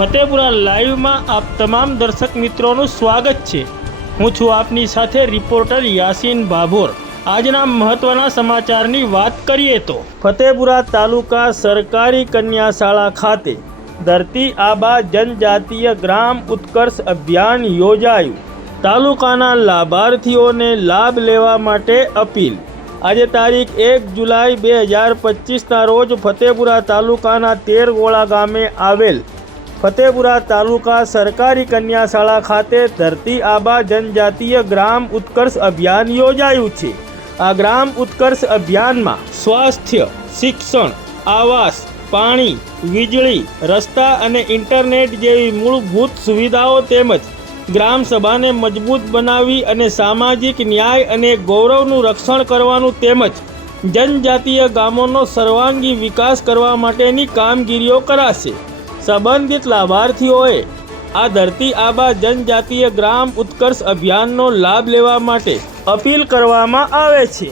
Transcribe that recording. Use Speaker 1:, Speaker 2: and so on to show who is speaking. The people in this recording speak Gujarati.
Speaker 1: ફતેપુરા લાઈવમાં આપ તમામ દર્શક મિત્રોનું સ્વાગત છે. હું છું આપની સાથે રિપોર્ટર યાસીન ભાભોર આજના મહત્વના સમાચારની વાત કરીએ તો, ફતેપુરા તાલુકા સરકારી કન્યા શાળા ખાતે ધરતી આબા જનજાતીય ગ્રામ ઉત્કર્ષ અભિયાન યોજાયું. તાલુકાના લાભાર્થીઓને લાભ લેવા માટે અપીલ. આજે તારીખ એક જુલાઈ બે હજાર પચીસના રોજ ફતેપુરા તાલુકાના તેરગોળા ગામે આવેલ ફતેપુરા તાલુકા સરકારી કન્યા શાળા ખાતે ધરતી આબા જનજાતીય ગ્રામ ઉત્કર્ષ અભિયાન યોજાયું છે. આ ગ્રામ ઉત્કર્ષ અભિયાનમાં સ્વાસ્થ્ય, શિક્ષણ, આવાસ, પાણી, વીજળી, રસ્તા અને ઇન્ટરનેટ જેવી મૂળભૂત સુવિધાઓ તેમજ ગ્રામસભાને મજબૂત બનાવી અને સામાજિક ન્યાય અને ગૌરવનું રક્ષણ કરવાનું તેમજ જનજાતીય ગામોનો સર્વાંગી વિકાસ કરવા માટેની કામગીરીઓ કરાશે. સંબંધિત લાભાર્થીઓએ આ ધરતી આબા જનજાતીય ગ્રામ ઉત્કર્ષ અભિયાનનો લાભ લેવા માટે અપીલ કરવામાં આવે છે.